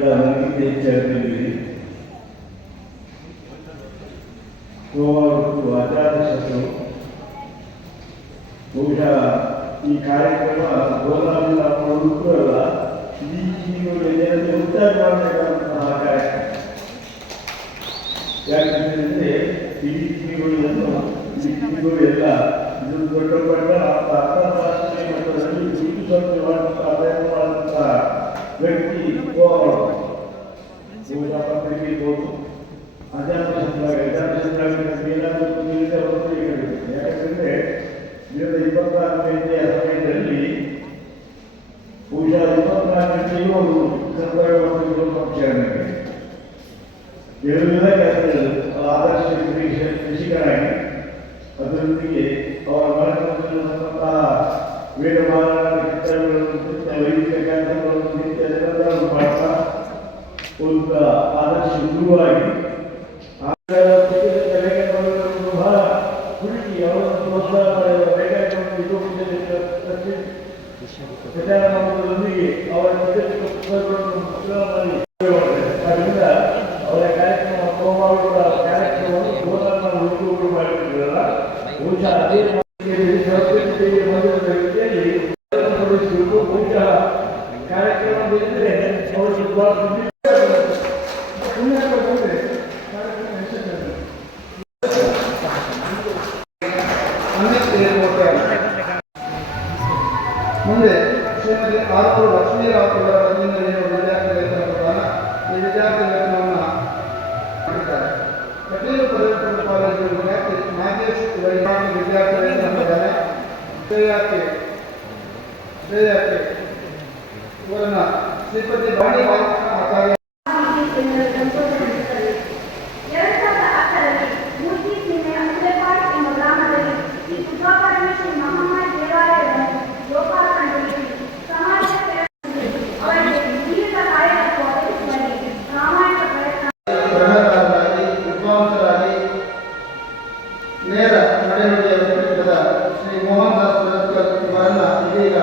ज़िम्मेदारी एक चेयर पे मिली तो ವಾರ್ತಾದರ್ಶಕರು ಬಹುಶಃ ಈ ಕಾರ್ಯಕ್ರಮ ಗೋಲಾಮಿಲ್ಲ ಪ್ರಮುಖರಲ್ಲ ಈ ಜನರಿಗೆ ಉತ್ತರ ಮಾಡಬೇಕಾದಂತಹ ಕಾರ್ಯಕ್ರಮ ಯಾಕಂತಂದ್ರೆ ಇಡೀ ಜೀವಿಗಳನ್ನು ಜೀವಿಗಳು ಎಲ್ಲ ಇದು ದೊಡ್ಡ ದೊಡ್ಡ ಅಂತಾರಾಷ್ಟ್ರೀಯ ಮಟ್ಟದಲ್ಲಿ ಜೀವಿತವನ್ನು ಮಾಡುವಂತಹ ಆದಾಯ ಮಾಡುವಂತಹ ವ್ಯಕ್ತಿ ವಿಚಾರಗಳೊಂದಿಗೆ ಅವರ ಪುಸ್ತಕಗಳನ್ನು ಮುಖ್ಯವಾಗಿ ಅದರಿಂದ ಅವರ ಕಾರ್ಯಕ್ರಮ ಕಾರ್ಯಕ್ರಮವನ್ನು ಮಾಡಿದ್ರಲ್ಲ ಬಹುಶಃ ಅದೇ ನೇರ ನಡೆನುಡಿಯ ನೇತೃತ್ವದ ಶ್ರೀ ಮೋಹನ್ ದಾಸ್ ಭರತ್ಕರ್ ಇವರನ್ನ ಇದೀಗ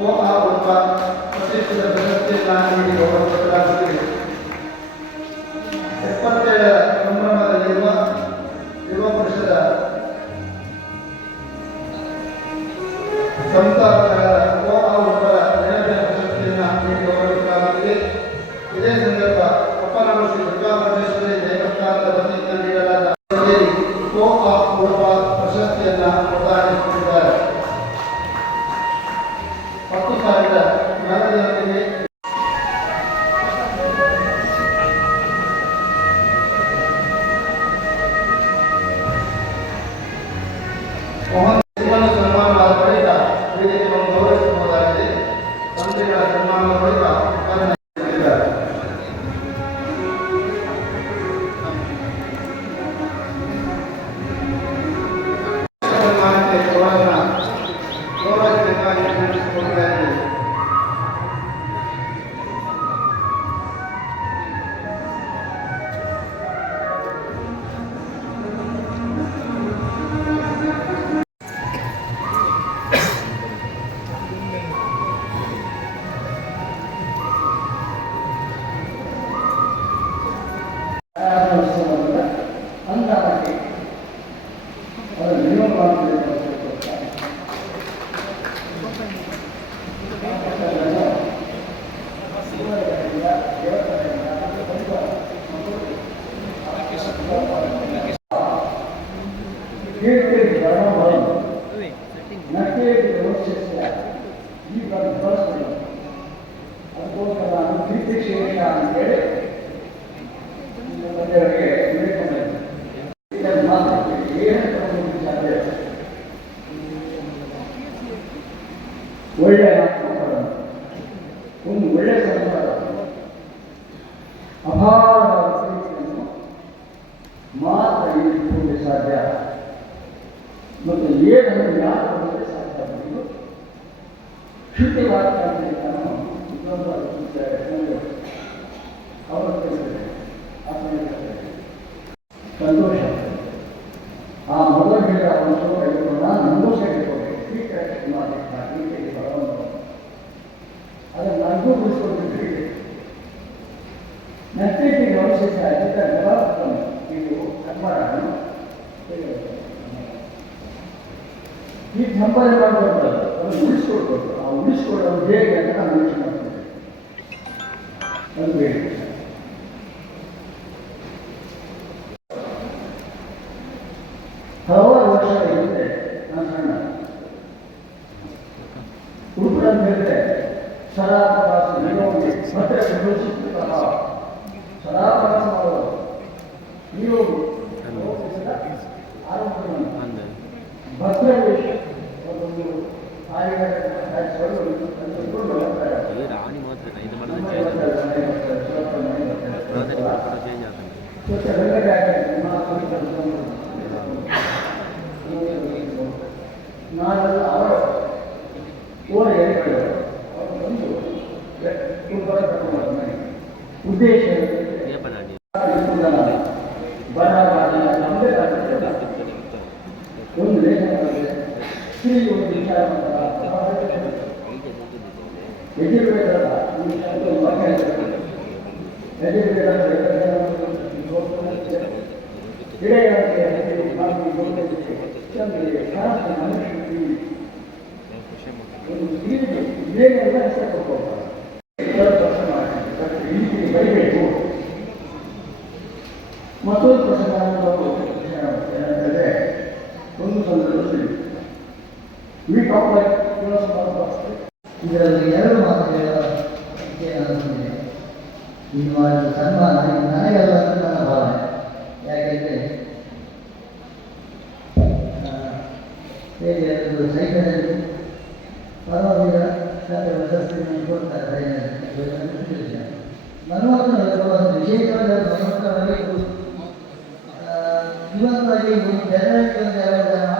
ಒ ಪ್ರತಿಷ್ಠಿತ ಪ್ರಶಸ್ತಿಯನ್ನ ನೀಡಿ ಗೌರವಿಸಲಾಗುತ್ತಿದೆ あげたい。ಅದಕ್ಕೋಸ್ಕರ ನಾನು ಪ್ರೀತಿ ಶೇಷ ಅಂತೇಳಿ ನಂಬರ್ ಮಾಡಬಾರ್ದು ಉಳಿಸ್ಕೊಳ್ಬೇಕು ಆ ಉಳಿಸ್ಕೊಳ್ಳೋದು ಹೇಗೆ ಅಂತ ನಾನು ಯೋಚನೆ ಮಾಡ್ತೀನಿ ಹಲವಾರು ವರ್ಷ ಇರುತ್ತೆ ನಾನು ಸಣ್ಣ ಉಡುಪಿ ಸರಾಸರಿ ಮತ್ತೆ ನಾವೆಲ್ಲ ಅವರ. ಓನ್ ಹೇಳಿಕೊಳ್ಳೋರು ಅವರು ಬಂದು ಉದ್ದೇಶ عليهم كذلك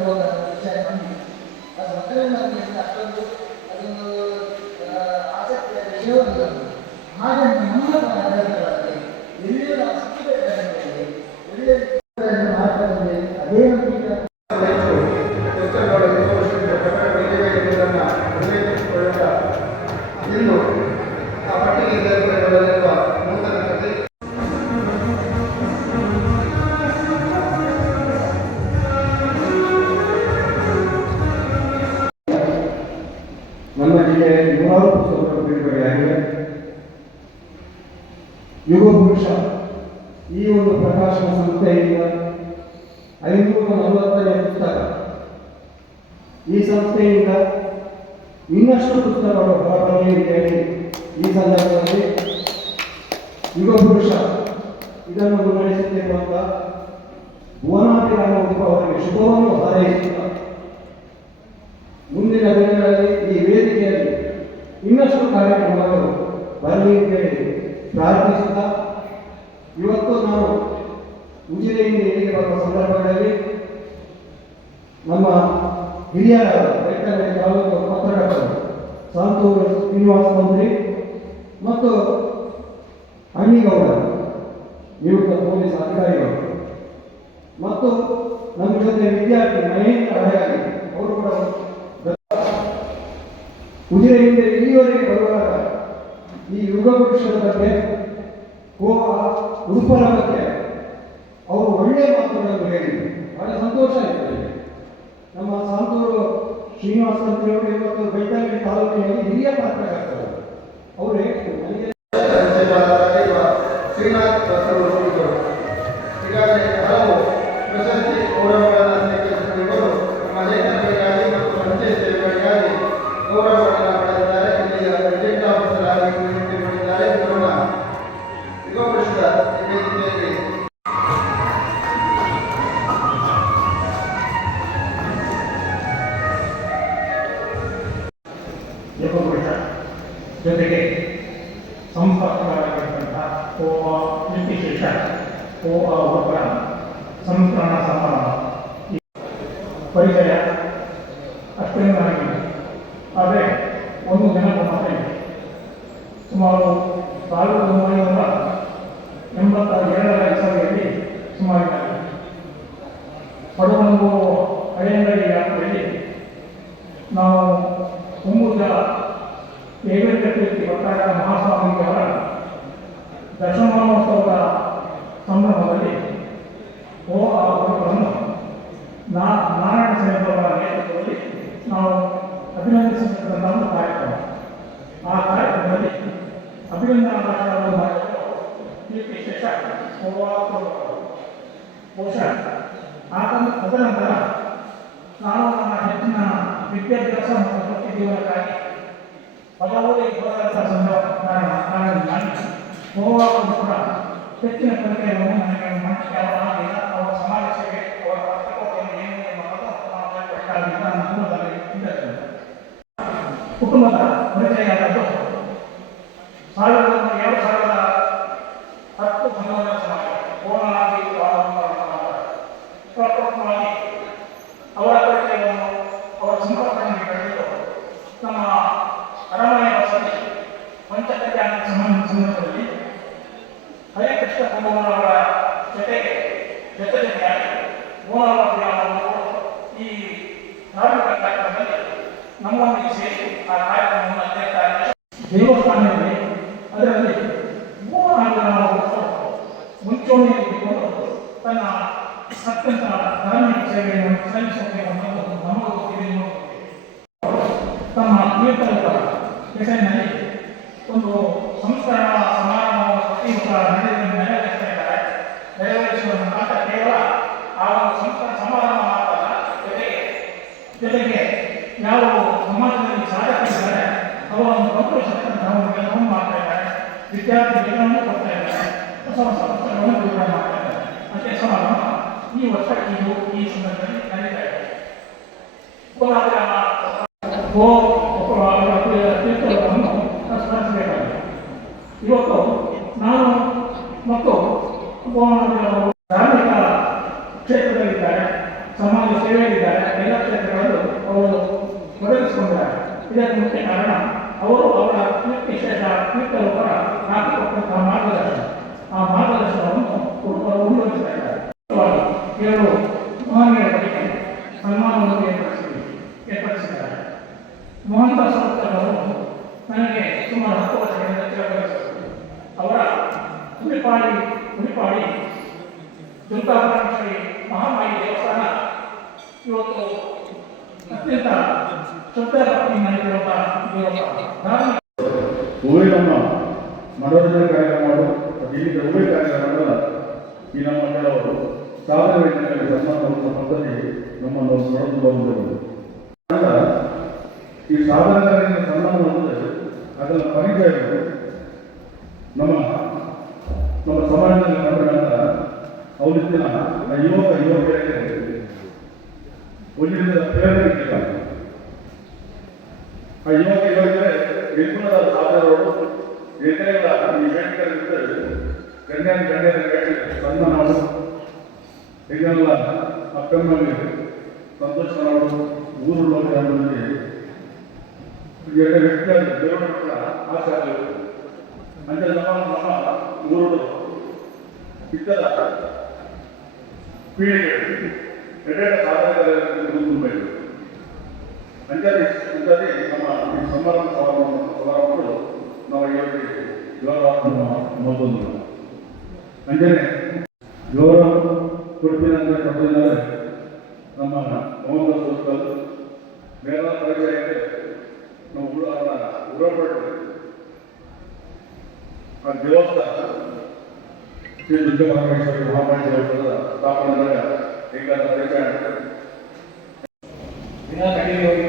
ಅದು ಮದುವೆ ಅಷ್ಟೊಂದು ಅದೊಂದು ಆಸಕ್ತಿಯನ್ನು ಹಾಗೆ ನಮ್ಮ ನಮ್ಮ ಜಿಲ್ಲೆಯಲ್ಲಿ ನೂರಾರು ಪುಸ್ತಕಗಳು ಬಿಡುಗಡೆಯಾಗಿವೆ ಯುವ ಪುರುಷ, ಈ ಒಂದು ಪ್ರಕಾಶನ ಸಂಸ್ಥೆಯಿಂದ ಐನೂರ ನಲವತ್ತನೇ ಪುಸ್ತಕ. ಈ ಸಂಸ್ಥೆಯಿಂದ ಇನ್ನಷ್ಟು ಪುಸ್ತಕಗಳು ಹೊರಬರಲಿ ಹೇಳಿ ಈ ಸಂದರ್ಭದಲ್ಲಿ ಯುವ ಪುರುಷ ಇದನ್ನು ಮುನ್ನಡೆಸುತ್ತಿರುವಂಥ ಭುವನಾಟಿ ರಾಮದೀಪ ಅವರಿಗೆ ಶುಭವನ್ನು ಹಾರೈಸುತ್ತ ಮುಂದಿನ ದಿನಗಳಲ್ಲಿ ಇನ್ನಷ್ಟು ಕಾರ್ಯಕ್ರಮಗಳು ಬರಲಿ ಅಂತೇಳಿ ಪ್ರಾರ್ಥಿಸುತ್ತಾ, ಇವತ್ತು ನಾವು ಇಂಜಿನಿಯರಿಂಗ್ ಬರುವ ಸಂದರ್ಭಗಳಲ್ಲಿ ನಮ್ಮ ಹಿರಿಯರ ರೈತರ ತಾಲೂಕು ಪತ್ರಕರ್ತರು ಸಾಂತೂರು ಶ್ರೀನಿವಾಸ ಮಂತ್ರಿ ಮತ್ತು ಹಣ್ಣಿಗೌಡ ನಿವೃತ್ತ ಪೊಲೀಸ್ ಅಧಿಕಾರಿಗಳು ಮತ್ತು ನಮ್ಮ ಜೊತೆ ವಿದ್ಯಾರ್ಥಿ ಮಹೇಂದ್ರ ಹಳೆಯಾಗಿ ಶ್ರೀನಿವಾಸ ಅವರು ಇವತ್ತು ಬೆಳ್ತಂಗಡಿ ತಾಲೂಕಿನಲ್ಲಿ ಹಿರಿಯ ಪಾತ್ರಗಾರರು ಅವರು. ಜೊತೆಗೆ ಸಂಪರ್ಕವಾಗಿರ್ತಕ್ಕಂಥ ಆ ನಿರ್ವಿಶೇಷ ಆ ಒಬ್ಬರ ಸಂಸ್ಕರಣ ಸಮಾರಂಭ ಪರಿಚಯ ಅಷ್ಟೇ ಆಗಿದೆ. ಆದರೆ ಒಂದು ನೆನಪು ಮಾತ್ರ ಸುಮಾರು ಸಾವಿರದ ಒಂಬೈನೂರ Bacalah. ನಾನು ಕಲಿಬೇಕಾಗಿಲ್ಲ ನನ್ನ ಕುಟುಂಬದಲ್ಲಿ ಇದ್ದರು ಕುಟುಂಬದ ಪರಿಚಯ ಆದದ್ದು ಸಾವಿರದ ಒಂಬೈನೂರ ಎರಡು ಸಾವಿರದ ದೇವಸ್ಥಾನದಲ್ಲಿ ಅದರಲ್ಲಿ ಮೂವನಾಲ್ಕು ಮುಂಚೂಣಿಯಲ್ಲಿ ಇಟ್ಟುಕೊಂಡು ತನ್ನ ಅತ್ಯಂತ ಧಾರ್ಮಿಕ ಸೇವೆಯನ್ನು ಸಲ್ಲಿಸುತ್ತೆ ಅನ್ನೋದು ನಮಗೂ ತಿಳಿದು ತಮ್ಮ ಕೀರ್ತನದ ಹೆಸರಿನಲ್ಲಿ ಇದು ಈ ಸಂದರ್ಭದಲ್ಲಿ ನಡೀತಾ ಇದೆ ಕೋಲಾರ ಓ ಅವರ ತೀರ್ಥವನ್ನು ಸ್ಮರಿಸಬೇಕಾಗಿದೆ ಇವತ್ತು ನಾನು ಮತ್ತು ಅವರು ಧಾರ್ಮಿಕ ಕ್ಷೇತ್ರದಲ್ಲಿದ್ದಾರೆ ಸಮಾಜ ಸೇವೆಯಲ್ಲಿದ್ದಾರೆ ಎಲ್ಲ ಕ್ಷೇತ್ರಗಳಲ್ಲೂ ಅವರು ತೊಡಗಿಸಿಕೊಂಡಿದ್ದಾರೆ ಇದಕ್ಕೆ ಮುಖ್ಯ ಕಾರಣ ಅವರು ಅವರ ವಿಶೇಷ ತೀರ್ಥರ ಹಾಕಿಕೊಟ್ಟಂತಹ ಮಾರ್ಗದರ್ಶನ ಆ ಮಾರ್ಗದರ್ಶನವನ್ನು ಮುಂದುವರಿಸ್ತಾ ಇದ್ದಾರೆ. ಎರಡು ಮಹನೀಯರ ಬಗ್ಗೆ ಸನ್ಮಾನವನ್ನು ಏರ್ಪಡಿಸಿದ್ದೀವಿ ಏರ್ಪಡಿಸಿದ್ದಾರೆ. ಮೋಹನ್ದಾಸ್ ಅವರು ನನಗೆ ಸುಮಾರು ಹತ್ತು ವರ್ಷಗಳಿಂದ ಚಿರಪರಿಚಿತರು ಅವರ ಉಳಿಪಾಡಿ ಉಳಿಪಾಡಿ ದುರ್ಗಾಪರಮೇಶ್ವರಿ ಮಹಾಮಾಯಿ ದೇವಸ್ಥಾನ ಇವತ್ತು ಅತ್ಯಂತ ಶ್ರದ್ಧಾ ಭಕ್ತಿ ನಡೆದಿರುವಂತಹ ದೇವಸ್ಥಾನ. ನಮ್ಮ ಮನೋರಂಜನೆ ಕಾರ್ಯಕ್ರಮಗಳು ಇಲ್ಲಿ ಕಾರ್ಯಕ್ರಮಗಳ ಈ ನಮ್ಮ ಕೆಲವರು ಸಾಧನೆಗಳಿಗೆ ಸಂಬಂಧಪಟ್ಟ ಪದ್ಧತಿ ನಮ್ಮನ್ನು ನಡೆದು ಬಂದಿರುವುದು ಈ ಸಾಧನೆಗಳಿಗೆ ಸಂಬಂಧ ಹೊಂದಿದೆ ಅದರ ಪರಿಚಯಗಳು ನಮ್ಮ ನಮ್ಮ ಸಮಾಜದಲ್ಲಿ ಕಂಡುಕೊಂಡ ಅವರಿದ್ದಿನ ಯುವಕ ಯುವಕರಿಗೆ ಒಂದು ಪ್ರೇರಣೆ ಆ ಯುವಕ ಯುವಕರೇ ನಿರ್ಗುಣದ ಸಾಧನಗಳು ಏಕೈಕ ಈ ಬೇಡಿಕೆ ಗಣ್ಯ ಗಂಡ ನನ್ನ ನಾಡು. ಹೀಗೆಲ್ಲ ಅಕ್ಕಮ್ಮಲ್ಲಿ ಸಂತೋಷ ನಾಡು. ಊರು ಲೋಕ ಮಂದಿ ಎರಡು ವ್ಯಕ್ತಿಯಾಗಿ ದೇವರ ಕೂಡ ಆಚಾರ್ಯ ಅಂದರೆ ನಮ್ಮ ನಮ್ಮ ಊರು ಇತರ ಪೀಳಿಗೆಗಳು ಎರಡೆರಡು ಸಾಧನೆಗಳನ್ನು ಮುಂದುವರೆದು ಅಂಜಲಿ ಅಂಜಲಿ ನಮ್ಮ ಈ ಸಮಾರಂಭ ಸಮಾರಂಭಗಳು ನಾವು ಇವರಿಗೆ ಜೋರಾತ್ಮ ಮೊದಲು ಅಂದರೆ ಗೌರವ ಕೊಡ್ತೀನಿ ಅಂತ ಕೊಟ್ಟಿದ್ದಾರೆ ನಮ್ಮ ಮೋಹನ ಸುತ್ತಲು ಮೇಲ ಪ್ರಜೆಗೆ ನಾವು ಅವರ ಉರಪಟ್ಟು. ಆ ದೇವಸ್ಥಾನ ಶ್ರೀ ದುರ್ಗಮಹೇಶ್ವರಿ ಮಹಾಮಾರಿ ದೇವಸ್ಥಾನದ ಸ್ಥಾಪನೆ ಈಗ ಪರಿಚಯ ದಿನ ಕಡೆಗೆ ಹೋಗಿ